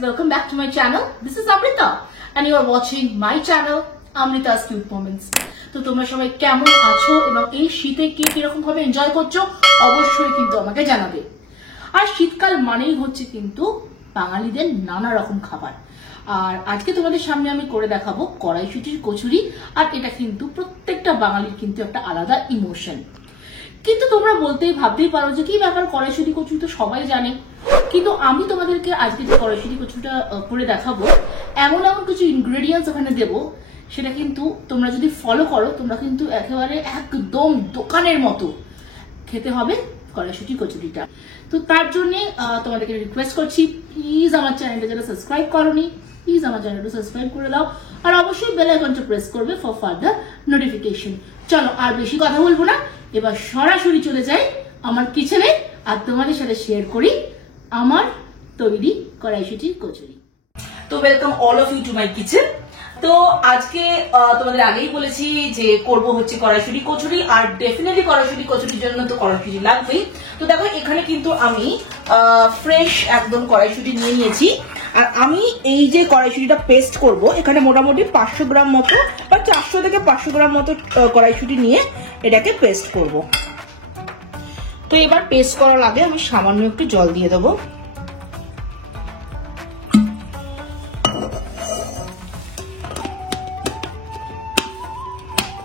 welcome back to my channel. This is Amrita and you are watching my channel Amrita's Cute Moments. তো তোমরা সবাই কেমন আছো এবং এই শীতে কে কিরকম ভাবে এনজয় করছো অবশ্যই কিন্তু আমাকে জানাবে। আর শীতকাল মানেই হচ্ছে কিন্তু বাঙালিদের নানা রকম খাবার। আর আজকে তোমাদের সামনে আমি করে দেখাবো কড়াইশুঁটির কচুরি। আর এটা কিন্তু প্রত্যেকটা বাঙালির কিন্তু একটা আলাদা ইমোশন। কিন্তু তোমরা ভাবতেই পারো যে কি ব্যাপার, কড়াইশুঁটি কচুরি তো সবাই জানে, কিন্তু আমি তোমাদেরকে আজকে যে কড়াইশুঁটি কচুরিটা করে দেখাবো এমন কিছু ইনগ্রেডিয়েন্টস ওখানে দেবো, সেটা কিন্তু তোমরা যদি ফলো করো তোমরা কিন্তু একেবারে একদম দোকানের মতো খেতে হবে কড়াইশুঁটি কচুরিটা। তো তার জন্য তোমাদেরকে রিকোয়েস্ট করছি, প্লিজ আমার চ্যানেলটা যারা সাবস্ক্রাইব করোনি প্লিজ আমার চ্যানেলটা সাবস্ক্রাইব করে দাও, আর অবশ্যই বেল আইকনটা প্রেস করবে ফর ফার্দার নোটিফিকেশন। চলো আর বেশি কথা বলবো না, এবার সরাসরি চলে যাই আমার কিচেনে আর তোমাদের সাথে শেয়ার করি আমার তৈরি কড়াইশুঁটির কচুরি। তো welcome all of you to my kitchen. তো আজকে তোমাদের আগেই বলেছি যে করব হচ্ছে কড়াইশুঁটি কচুরি, আর ডেফিনেটলি কড়াইশুঁটি কচুরির জন্য তো কড়াইশুঁটি লাগবেই। তো দেখো এখানে কিন্তু আমি ফ্রেশ একদম কড়াইশুঁটি নিয়ে নিয়েছি। আর আমি এই যে কড়াইশুঁটিটা পেস্ট করব, এখানে মোটামুটি 500 গ্রাম মতো বা 400 থেকে 500 গ্রাম মতো কড়াইশুঁটি নিয়ে এটাকে পেস্ট করব। তো এবার পেস্ট করার আগে আমি সামান্য একটু জল দিয়ে দেবো।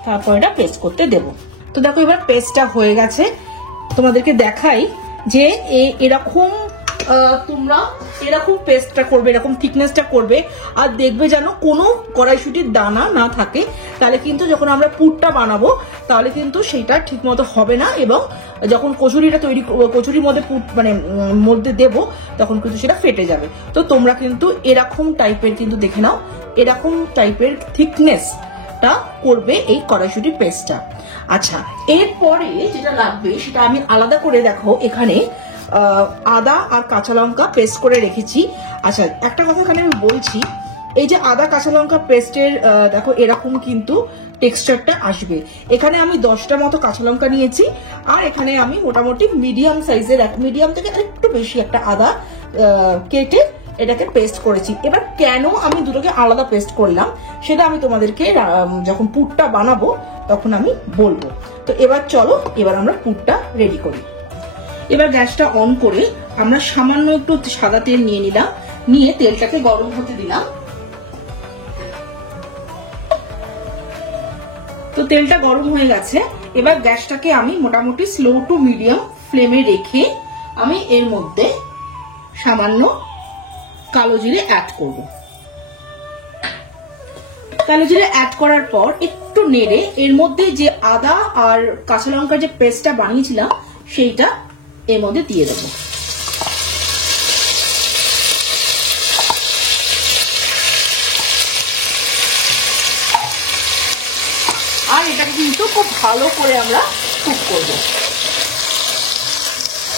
তারপর এটা পেস্ট করতে দেব। তো দেখো এবার পেস্টটা হয়ে গেছে, তোমাদেরকে দেখাই যে এরকম তোমরা এরকম পেস্টটা করবে, এরকম থিকনেসটা করবে, আর দেখবে যেন কোনো কড়াইশুঁটির দানা না থাকে, তাহলে কিন্তু যখন আমরা পুরটা বানাবো তাহলে কিন্তু সেটা ঠিক মতো হবে না, এবং যখন কচুরিটা কচুরির মধ্যে পুর মানে মধ্যে দেবো তখন কিন্তু সেটা ফেটে যাবে। তো তোমরা কিন্তু এরকম টাইপের কিন্তু দেখে নাও, এরকম টাইপের থিকনেস করবে এই কড়াইশুঁটি পেস্টটা। আচ্ছা, এরপরে যেটা লাগবে সেটা আমি আলাদা করে দেখো এখানে আদা আর কাঁচা লঙ্কা পেস্ট করে রেখেছি। আচ্ছা, একটা কথা এখানে আমি বলছি, এই যে আদা কাঁচা লঙ্কা পেস্টের দেখো এরকম কিন্তু টেক্সচারটা আসবে। এখানে আমি 10টা মতো কাঁচা লঙ্কা নিয়েছি, আর এখানে আমি মোটামুটি মিডিয়াম সাইজের, মিডিয়াম থেকে একটু বেশি একটা আদা কেটে এটাকে পেস্ট করেছি। এবার কেন আমি দুটোকে আলাদা পেস্ট করলাম সেটা আমি তোমাদেরকে যখন পুরটা বানাবো তখন আমি বলবো। তো এবার চলো এবার আমরা পুরটা রেডি করি। এবার গ্যাসটা অন করে আমরা সামান্য একটু সাদা তেল নিয়ে নিলাম, নিয়ে তেলটাকে গরম হতে দিলাম। তো তেলটা গরম হয়ে গেছে, এবার গ্যাসটাকে আমি মোটামুটি স্লো টু মিডিয়াম ফ্লেমে রেখে আমি এর মধ্যে সামান্য কালো জিরে অ্যাড করব। কালো জিরে অ্যাড করার পর একটু নেড়ে এর মধ্যে যে আদা আর কাঁচা লঙ্কার যে পেস্টটা বানিয়েছিলাম সেইটা এর মধ্যে দিয়ে দেবো। আর এটাকে কিন্তু খুব ভালো করে আমরা কুক করব।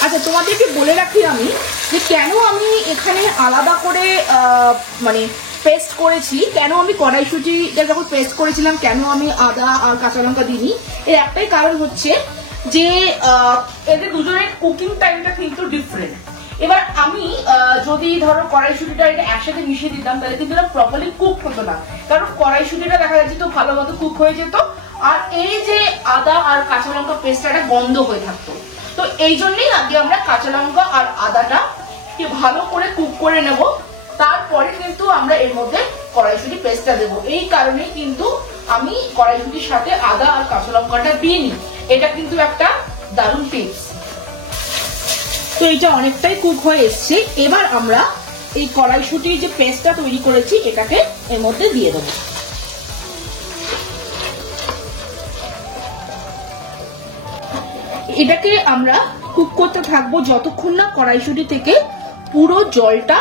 আচ্ছা, তোমাদেরকে বলে রাখি আমি যে কেন আমি এখানে আলাদা করে মানে পেস্ট করেছি, কেন আমি কড়াইশুঁটিটা যখন পেস্ট করেছিলাম কেন আমি আদা আর কাঁচা লঙ্কা দিইনি, এর একটাই কারণ হচ্ছে যে এদের দুজনের কুকিং টাইমটা কিন্তু ডিফারেন্ট। এবার আমি যদি ধরো কড়াইশুঁটিটা এটা একসাথে মিশিয়ে দিতাম তাহলে কিন্তু এটা প্রপারলি কুক হতো না, কারণ কড়াইশুঁটিটা দেখা যাচ্ছে তো ভালো মতো কুক হয়ে যেত, আর এই যে আদা আর কাঁচা লঙ্কা পেস্টটা গন্ধ হয়ে থাকতো। তো এই জন্যই আগে আমরা কাঁচা লঙ্কা আর আদাটা ভালো করে কুক করে নেব, তারপরে কিন্তু আমরা এর মধ্যে কড়াইশুঁটি পেস্টটা দেবো। এই কারণেই কিন্তু আমি কড়াইশুঁটির সাথে আদা আর কাঁচা লঙ্কাটা দিইনি, এটা কিন্তু একটা দারুণ টিপস। তো এটা অনেকটাই কুক হয়ে এসছে, এবার আমরা এই কড়াইশুঁটির যে পেস্টটা তৈরি করেছি এটাকে এর মধ্যে দিয়ে দেবো। এটাকে আমরা কুক করতে থাকবো যতক্ষণ না কড়াইশুঁটি থেকে পুরো জলটা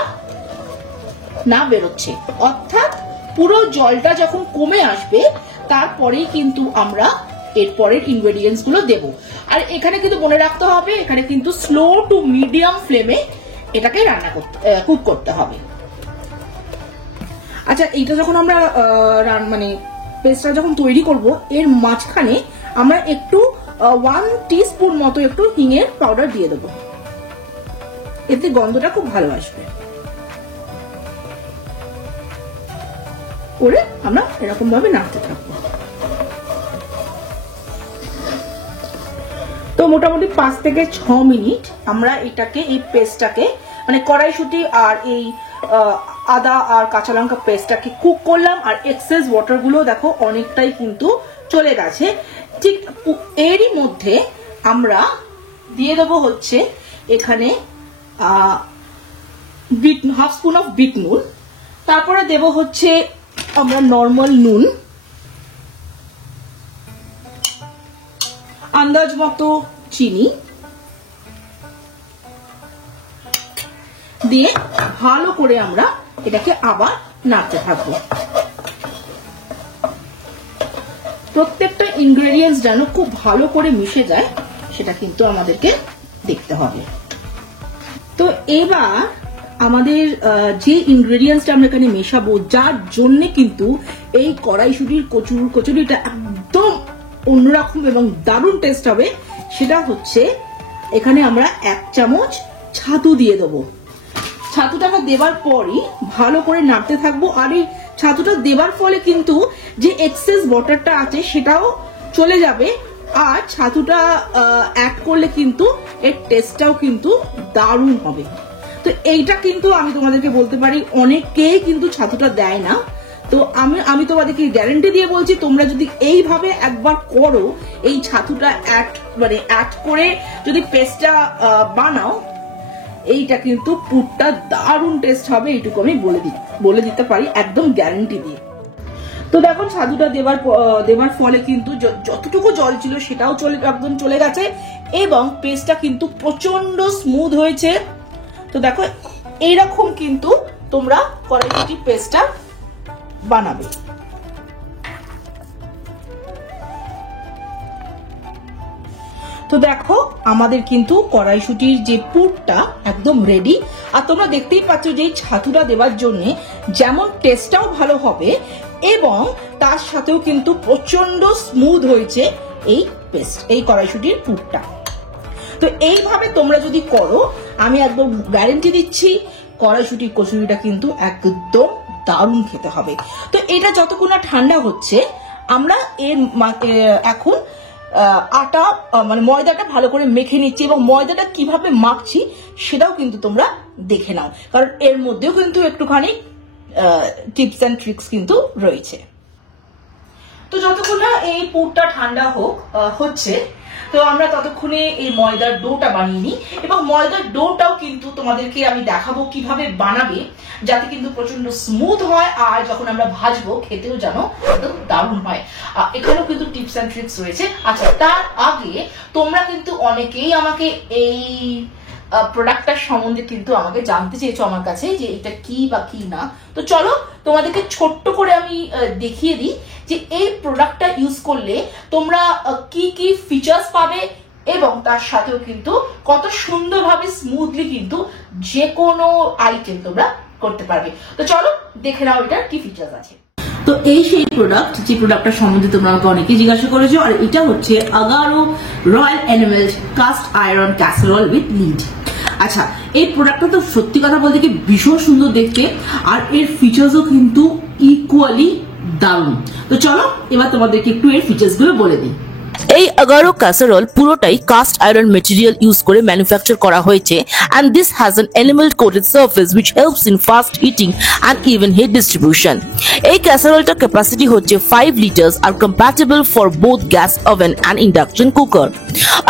না বেরোচ্ছে, অর্থাৎ পুরো জলটা যখন কমে আসবে তারপরেই কিন্তু আমরা এরপরের ইনগ্রেডিয়েন্টস গুলো দেব। আর এখানে কিন্তু মনে রাখতে হবে এখানে কিন্তু স্লো টু মিডিয়াম ফ্লেমে এটাকে কুক করতে হবে। আচ্ছা, এইটা যখন আমরা মানে পেস্টটা যখন তৈরি করব এর মাঝখানে আমরা একটু 1 টিস্পুন মতো একটু হিঙের পাউডার দিয়ে দেবো, এতে গন্ধটা খুব ভালো আসবে। করে আমরা এরকম ভাবে নাড়তে থাকবো। তো মোটামুটি 5 থেকে 6 মিনিট আমরা এটাকে, এই পেস্টটাকে মানে কড়াইশুঁটি আর এই আদা আর কাঁচা লঙ্কা পেস্টটাকে কুক করলাম। আর এক্সেস ওয়াটার গুলো দেখো অনেকটাই কিন্তু চলে গেছে। ঠিক এরই মধ্যে আমরা দিয়ে দেবো হচ্ছে এখানে হাফ স্পুন অফ বিট নুন, তারপরে দেব হচ্ছে আমরা নর্মাল নুন, আন্দাজ মতো চিনি দিয়ে ভালো করে আমরা এটাকে আবার নাড়তে থাকবো। প্রত্যেকটা ইনগ্রেডিয়েন্টস যেন খুব ভালো করে মিশে যায় সেটা কিন্তু আমাদেরকে দেখতে হবে। তো এবার আমাদের যে ইনগ্রেডিয়েন্টসটা আমরা এখানে মেশাবো, যার জন্য কিন্তু এই কড়াইশুঁটির কচুরিটা একদম অন্যরকম এবং দারুণ টেস্ট হবে, সেটা হচ্ছে এখানে আমরা 1 চামচ ছাতু দিয়ে দেবো। ছাতুটাকে দেবার পরই ভালো করে নাড়তে থাকবো। আর এই ছাতুটা দেবার ফলে কিন্তু যে এক্সেস ওয়াটারটা আছে সেটাও চলে যাবে। আর ছাতুটা অ্যাড করলে কিন্তু এর টেস্টটাও কিন্তু দারুণ হবে। তো এইটা কিন্তু আমি তোমাদেরকে বলতে পারি অনেকেই কিন্তু ছাতুটা দেয় না। তো আমি তোমাদেরকে গ্যারান্টি দিয়ে বলছি, তোমরা যদি এইভাবে একবার করো, এই ছাতুটা অ্যাড করে যদি পেস্টটা বানাও, এইটা কিন্তু পুরটা দারুণ টেস্ট হবে, এইটুকু আমি বলে দিতে পারি একদম গ্যারান্টি দিয়ে। তো দেখো ছাতুটা দেবার ফলে কিন্তু যতটুকু জল ছিল সেটাও একদম চলে গেছে এবং পেস্টটা কিন্তু প্রচন্ড স্মুথ হয়েছে। তো দেখো এইরকম কিন্তু তোমরা কড়াইশুঁটির পেস্টটা বানাবে। তো দেখো আমাদের কিন্তু কড়াইশুঁটির যে পুরটা একদম রেডি। আর তোমরা দেখতেই পাচ্ছ যে ছাতুটা দেওয়ার জন্য যেমন টেস্টটাও ভালো হবে এবং তার সাথেও কিন্তু প্রচন্ড স্মুথ হয়েছে এই পেস্ট, এই কড়াইশুঁটির পুরটা। তো এইভাবে তোমরা যদি করো, আমি একদম গ্যারান্টি দিচ্ছি কড়াইশুঁটির কচুরিটা কিন্তু একদম দারুণ খেতে হবে। তো এটা যতক্ষণ না ঠান্ডা হচ্ছে, আমরা এখন আটা মানে ময়দাটা ভালো করে মেখে নিচ্ছি এবং ময়দাটা কিভাবে মাখছি সেটাও কিন্তু তোমরা দেখে নাও, কারণ এর মধ্যেও কিন্তু একটুখানি টিপস এন্ড ট্রিক্স কিন্তু রয়েছে। তো যতক্ষণ না এই পুরটা ঠান্ডা হচ্ছে, তো আমরা ততক্ষণে এই ময়দার ডোটা বানিয়ে নিই এবং ময়দার ডোটাও কিন্তু তোমাদেরকে আমি দেখাবো কিভাবে বানাবে, যাতে কিন্তু প্রচন্ড স্মুথ হয় আর যখন আমরা ভাজবো খেতেও যেন একদম দারুণ হয়। এখানেও কিন্তু টিপস এন্ড ট্রিক্স রয়েছে। আচ্ছা, তার আগে তোমরা কিন্তু অনেকেই আমাকে এই প্রোডাক্টটার সম্বন্ধে কিন্তু আমাকে জানতে চেয়েছো আমার কাছে যে এটা কি বা কি না। তো চলো তোমাদেরকে ছোট্ট করে আমি দেখিয়ে দিই যে এই প্রোডাক্টটা ইউজ করলে তোমরা কি কি ফিচার্স পাবে এবং তার সাথেও কিন্তু কত সুন্দরভাবে স্মুথলি কিন্তু যে কোনো আইটেম তোমরা করতে পারবে। তো চলো দেখে নাও এটার কি ফিচার্স আছে। তো এই সেই প্রোডাক্ট, যে প্রোডাক্টটার সম্বন্ধে তোমরা আমাকে অনেকে জিজ্ঞাসা করেছো, আর এটা হচ্ছে Agaro royal enamels cast iron casserole with lid. আচ্ছা, এই প্রোডাক্টটা তো সত্যি কথা বলতে কি ভীষণ সুন্দর দেখতে, আর এর ফিচার্সও কিন্তু ইকুয়ালি দারুণ। তো চলো এবার তোমাদেরকে একটু এর ফিচার্স গুলো বলে দিই। এই আগারো ক্যাসারোল পুরোটাই কাস্ট আয়রন মেটেরিয়াল ইউজ করে ম্যানুফ্যাকচার করা হয়েছে and this has an enamel coated surface which helps in fast heating and even heat distribution. এই ক্যাসারোলটার ক্যাপাসিটি হচ্ছে 5 liters R compatible for both gas oven and induction cooker.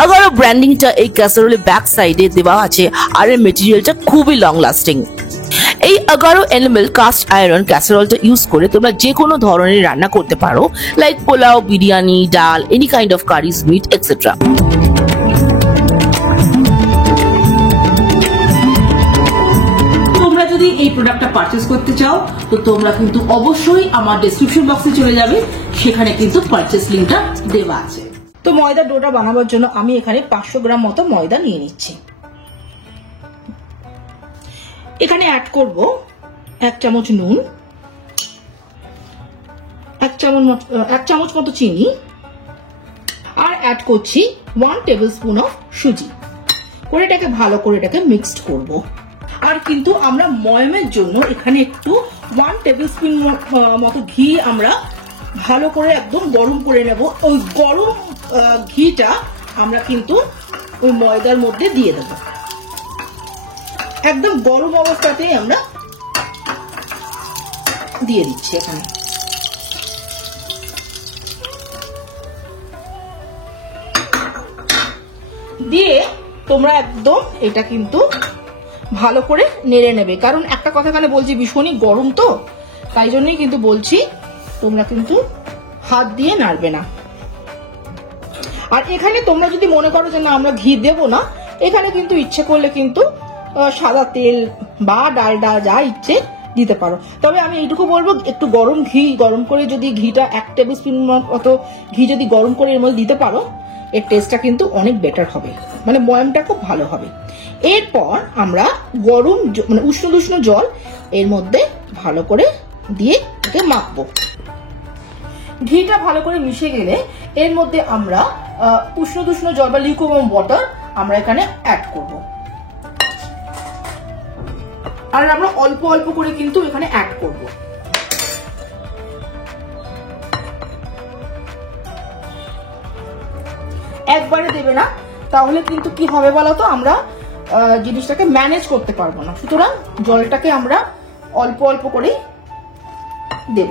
Agaro ব্র্যান্ডিংটা এই ক্যাসারোলের back সাইডে দেওয়া আছে আর এর মেটেরিয়ালটা খুবই লং লাস্টিং। এই Agaro animal cast iron ক্যাসারোলটা use করে তোমরা যে কোনো ধরনের রান্না করতে পারো, like pulao, biryani, dal, any kind of curries, meat etcetera. তোমরা যদি এই প্রোডাক্টটা পারচেজ করতে চাও তো তোমরা কিন্তু অবশ্যই আমার ডেসক্রিপশন বক্সে চলে যাবে, সেখানে কিন্তু পারচেজ লিংকটা দেওয়া আছে। তো ময়দা ডোটা বানাবার জন্য আমি এখানে 500 গ্রাম মতো ময়দা নিয়ে নিচ্ছি। এখানে অ্যাড করব 1 চামচ নুন, 1 চামচ মতো চিনি, আর অ্যাড করছি 1 টেবিল স্পুন অফ সুজি। করে এটাকে ভালো করে এটাকে মিক্সড করব। আর কিন্তু আমরা ময়মের জন্য এখানে একটু 1 টেবিল স্পুন মতো ঘি আমরা ভালো করে একদম গরম করে নেব। ওই গরম ঘিটা আমরা কিন্তু ওই ময়দার মধ্যে দিয়ে দেব। একদম গরম অবস্থাতেই আমরা দিয়ে দিচ্ছি এখানে। দিয়ে তোমরা একদম এটা কিন্তু ভালো করে নেড়ে নেবে, কারণ একটা কথা এখানে বলছি ভীষণই গরম তো, তাই জন্যই কিন্তু বলছি তোমরা কিন্তু হাত দিয়ে নাড়বে না। আর এখানে তোমরা যদি মনে করো যে না আমরা ঘি দেব না, এখানে কিন্তু ইচ্ছে করলে কিন্তু সাদা তেল বা ডালডা যা ইচ্ছে দিতে পারো। তবে আমি এইটুকু বলবো, একটু গরম ঘি গরম করে যদি ঘিটা 1 টেবিল স্পুন মতো ঘি যদি গরম করে এর মধ্যে দিতে পারো, এর টেস্টটা কিন্তু অনেক বেটার হবে, মানে ময়ামটা খুব ভালো হবে। এরপর আমরা গরম মানে উষ্ণ জল এর মধ্যে ভালো করে দিয়ে একে মাখবো। ঘিটা ভালো করে মিশে গেলে এর মধ্যে আমরা উষ্ণ জল বা লিকুইড ওয়াটার আমরা এখানে অ্যাড করব। আর আমরা অল্প অল্প করে কিন্তু এখানে অ্যাড করব। একবারে দেবে না, তাহলে কিন্তু কি হবে বলতো, আমরা জিনিসটাকে ম্যানেজ করতে পারবো না। সুতরাং জলটাকে আমরা অল্প অল্প করে দেব,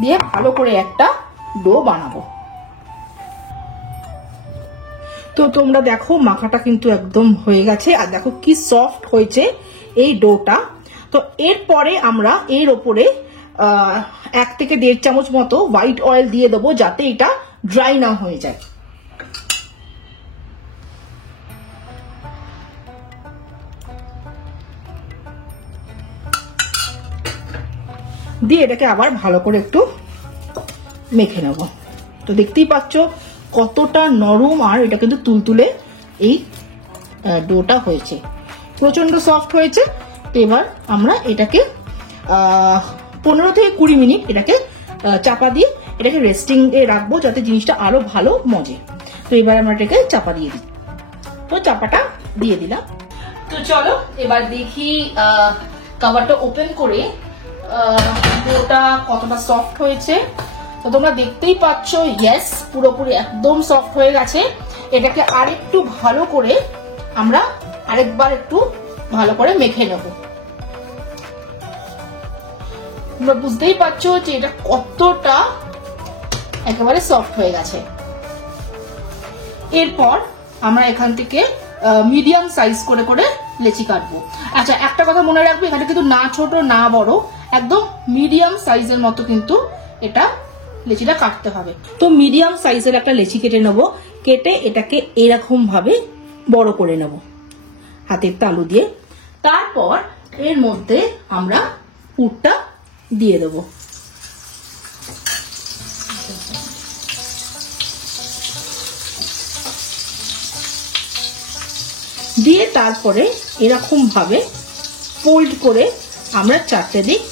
দিয়ে ভালো করে একটা ডো বানাবো। তো তোমরা দেখো মাখাটা কিন্তু একদম হয়ে গেছে, আর দেখো কি সফট হয়েছে এই ডোটা। তো এরপরে আমরা এর ওপরে 1 থেকে 1.5 চামচ মতো হোয়াইট অয়েল দিয়ে দেবো, যাতে এটা ড্রাই না হয়ে যায়। দিয়ে এটাকে আবার ভালো করে একটু মেখে নেব। তো দেখতেই পাচ্ছ কতটা নরম, আর এটা কিন্তু তুলতুলে এই ডোটা হয়েছে, প্রচন্ড সফট হয়েছে। এবার আমরা এটাকে 15 থেকে 20 মিনিট এটাকে চাপা দিয়ে এটাকে রেস্টিং এ রাখবো, যাতে জিনিসটা আরো ভালো মজে। তো এবার আমরা এটাকে চাপা দিয়ে দিই। তো চাপাটা দিয়ে দিলাম। তো চলো এবার দেখি কভারটা ওপেন করে ডোটা কতটা সফট হয়েছে। তো তোমরা দেখতেই পাচ্ছ, ইয়েস পুরোপুরি একদম সফট হয়ে গেছে। এটাকে আরেকটু ভালো করে আমরা আরেকবার একটু ভালো করে মেখে নেব। তোমরা বুঝতেই পারছো যে এটা কতটা একেবারে সফট হয়ে গেছে। এরপর আমরা এখান থেকে মিডিয়াম সাইজ করে করে লেচি কাটবো। আচ্ছা, একটা কথা মনে রাখবে, এখানে কিন্তু না ছোট না বড়, একদম মিডিয়াম সাইজের মতো কিন্তু এটা লেচিটা কাটতে হবে। তো মিডিয়াম সাইজের একটা লেচি কেটে নেব, কেটে এটাকে এরকম ভাবে বড় করে নেব হাতের তালু দিয়ে। তারপর এর মধ্যে আমরা পুরটা দিয়ে দেব। দিয়ে তারপরে এরকম ভাবে ফোল্ড করে আমরা 4টে দিক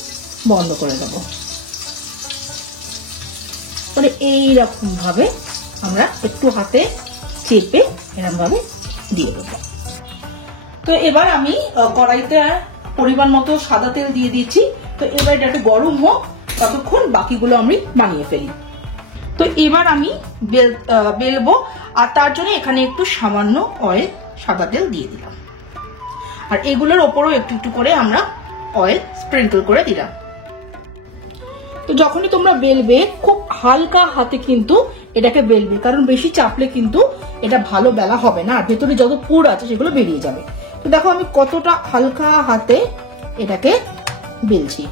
বন্ধ করে দেব। মানে এইরকম ভাবে আমরা একটু হাতে চেপে এরকম ভাবে দিয়ে দেব। তো এবার আমি কড়াইতে পরিমাণ মতো সাদা তেল দিয়ে দিচ্ছি। তো এবার এটা একটু গরম হোক, ততক্ষণ বাকিগুলো আমি বানিয়ে ফেলি। তো এবার আমি বেলবো, আর তার জন্য এখানে একটু সামান্য অয়েল সাদা তেল দিয়ে দিলাম, আর এগুলোর ওপরও একটু একটু করে আমরা অয়েল স্প্রিঙ্কল করে দিলাম। তো যখনই তোমরা বেলবে খুব হালকা হাতে কিন্তু এটাকে বেলবে, কারণ বেশি চাপলে কিন্তু এটা ভালো বেলা হবে না, আর ভেতরে যত পুর আছে সেগুলো বেরিয়ে যাবে। তো দেখো আমি কতটা হালকা হাতে এটাকে বেলছি।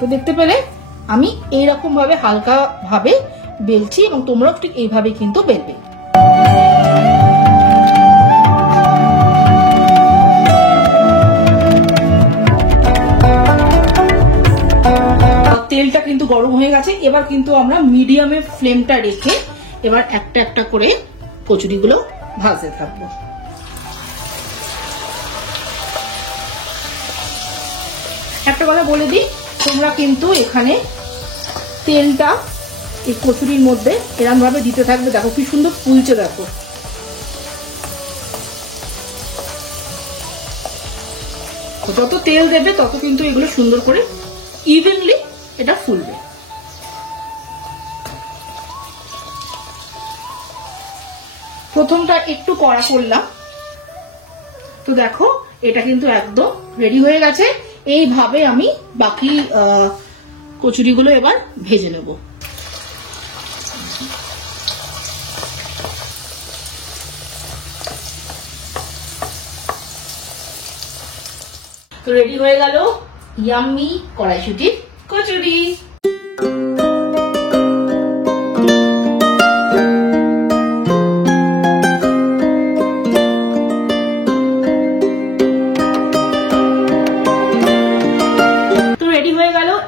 তো দেখতে পেলে আমি এইরকম ভাবে হালকা ভাবে বেলছি, এবং তোমরাও ঠিক এইভাবে কিন্তু বেলবে। তেলটা কিন্তু গরম হয়ে গেছে। এবার কিন্তু আমরা মিডিয়ামে ফ্লেমটা রেখে এবার একটা একটা করে কচুরিগুলো ভাজতে থাকবো। একটা কথা বলে দিই, তোমরা কিন্তু এখানে তেলটা এই কচুরির মধ্যে এরকম ভাবে দিতে থাকবে। দেখো কি সুন্দর ফুলছে, দেখো যত তেল দেবে তত কিন্তু এগুলো সুন্দর করে ইভেনলি এটা ফুলবে। প্রথমটা একটু কড়া করলাম, তো দেখো এটা কিন্তু একদম রেডি হয়ে গেছে। এইভাবে আমি বাকি কচুরিগুলো এবার ভেজে নেব। তো রেডি হয়ে গেল ইয়াম্মি কড়াইশুটির কচুরি।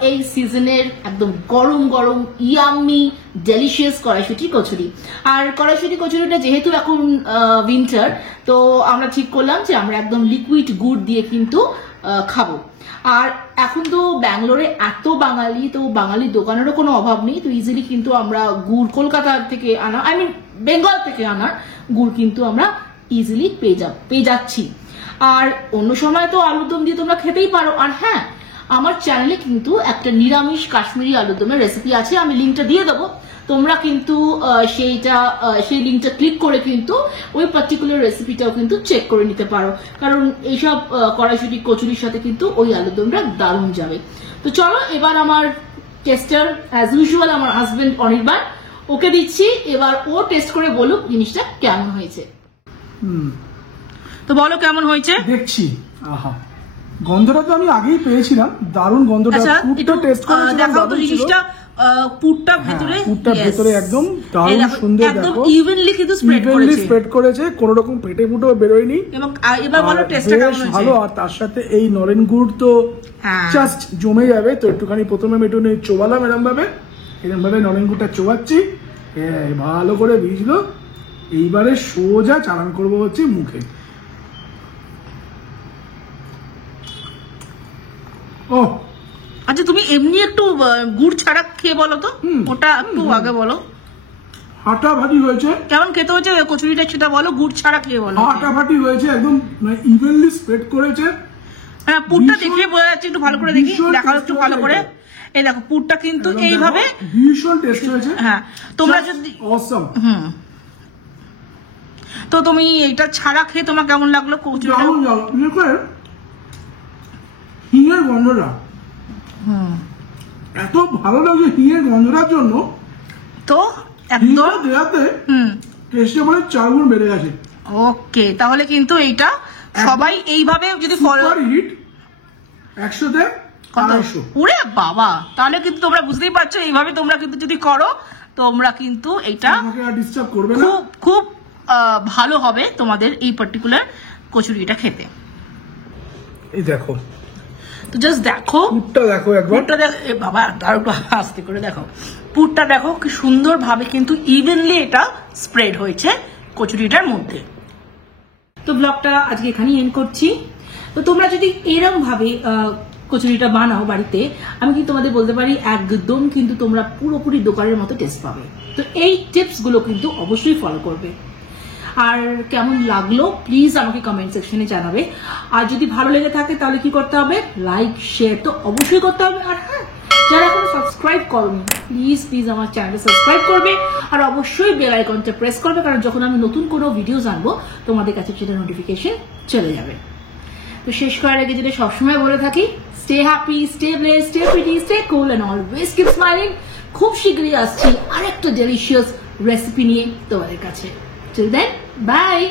এই সিজনের একদম গরম গরম ইয়াম্মি ডেলিশিয়াস কড়াইশুটি কচুরি। আর কড়াইশুটি কচুরিটা যেহেতু এখন উইন্টার, তো আমরা ঠিক করলাম যে আমরা একদম লিকুইড গুড় দিয়ে কিন্তু খাবো। আর এখন তো ব্যাঙ্গালোরে এত বাঙালি, তো বাঙালি দোকানেরও কোনো অভাব নেই, তো ইজিলি কিন্তু আমরা গুড় কলকাতা থেকে আনা, আই মিন বেঙ্গল থেকে আনার গুড় কিন্তু আমরা ইজিলি পেয়ে যাচ্ছি। আর অন্য সময় তো আলুর দম দিয়ে তোমরা খেতেই পারো। আর হ্যাঁ, আমার চ্যানেলে কিন্তু একটা নিরামিষ কাশ্মীরি আলুর দমের রেসিপি আছে, আমি লিঙ্কটা দিয়ে দেবো। তোমরা কিন্তু সেই লিঙ্কটা ক্লিক করে কিন্তু ওই পার্টিকুলার রেসিপিটাও কিন্তু চেক করে নিতে পারো, কারণ এইসব কড়াইশুটি কচুরির সাথে কিন্তু ওই আলুর দমটা দারুণ যাবে। তো চলো এবার আমার টেস্টার অ্যাজ ইউজুয়াল আমার হাজবেন্ড অনির্বাণ, ওকে দিচ্ছি, এবার ও টেস্ট করে বলুক জিনিসটা কেমন হয়েছে। তো বলো কেমন হয়েছে। দেখছি, আহা গন্ধটা তো আমি আগেই পেয়েছিলাম, দারুণ গন্ধটা। পুরটা টেস্ট করেছিলাম, দেখো তো জিনিসটা পুরটা ভেতরে একদম দারুণ সুন্দর, একদম ইভেনলি কিন্তু স্প্রেড করেছে, কোনো রকম পেটে ফুটেও বেরোয়নি। এবং এবার বলো টেস্টটা কেমন হয়েছে। ভালো। আর তার সাথে এই নলেন গুড় তো জাস্ট জমে যাবে। তো একটুখানি প্রথমে আমি একটু চোবালাম, এরকম ভাবে নলেন গুড়টা চোবাচ্ছি, ভালো করে ভিজলো। এইবারে সোজা চালান করবো হচ্ছে মুখে। ও আচ্ছা, তুমি এমনি একটু গুড় ছাড়া খেয়ে বলো তো, ওটা একটু আগে বলো। ফাটাফাটি হয়েছে। কেমন খেতে হয়েছে কচুরিটা সেটা বলো, গুড় ছাড়া খেয়ে বলো। ফাটাফাটি হয়েছে, একদম ইভেনলি স্প্রেড করেছে। হ্যাঁ, পুরটা দেখে বোঝা যাচ্ছে, একটু ভালো করে দেখি, দেখাও একটু ভালো করে। এই দেখো পুরটা কিন্তু এইভাবে ভীষণ টেস্ট হয়েছে। হ্যাঁ, তোমরা যদি অসম। তো তুমি এটা ছাড়া খেয়ে তোমার কেমন লাগলো কচুরিটা? হিঙের গন্ধটা এত ভালো লাগে, হিঙের গন্ধটার জন্য তো একদম দেয়াতে টেস্টে মানে 4 গুণ বেড়ে গেছে। ওকে, তাহলে কিন্তু এইটা সবাই এইভাবে যদি ফলো হিট 100তে 250। ওরে বাবা, তাহলে কিন্তু তোমরা বুঝতেই পারছো, এইভাবে তোমরা কিন্তু যদি করো তোমরা কিন্তু এটা ডিস্টার্ব করবে না, খুব খুব ভালো হবে তোমাদের এই পার্টিকুলার কচুরিটা খেতে। এই দেখো, তো জাস্ট দেখো পুরটা দেখো একবার, পুরটা দেখো বাবা, আরো আস্তে করে দেখো, পুরটা দেখো কি সুন্দর ভাবে কিন্তু ইভেনলি এটা স্প্রেড হয়েছে কচুরিটার মধ্যে। তো ব্লগটা আজকে এখানেই এন্ড করছি। তো তোমরা যদি এরকম ভাবে কচুরিটা বানাও বাড়িতে, আমি কিন্তু তোমাদের বলতে পারি একদম কিন্তু তোমরা পুরোপুরি দোকানের মতো টেস্ট পাবে। তো এই টিপস গুলো কিন্তু অবশ্যই ফলো করবে। আর কেমন লাগলো প্লিজ আমাকে কমেন্ট সেকশনে জানাবে। আর যদি ভালো লেগে থাকে তাহলে কি করতে হবে, লাইক শেয়ার তো অবশ্যই করতে হবে। আর হ্যাঁ, যারা এখন সাবস্ক্রাইব করোনি প্লিজ আমার চ্যানেলটা সাবস্ক্রাইব করবে, আর অবশ্যই বেল আইকনটা প্রেস করবে, কারণ যখন আমি নতুন কোনো ভিডিও জানবো তোমাদের কাছে সেটা নোটিফিকেশন চলে যাবে। তো শেষ করার আগে যেটা সবসময় বলে থাকি, stay happy, stay blessed, stay pretty, stay cool and always keep smiling. খুব শীঘ্রই আসছি আরেকটা ডেলিশিয়াস রেসিপি নিয়ে তোমাদের কাছে। Till then, bye.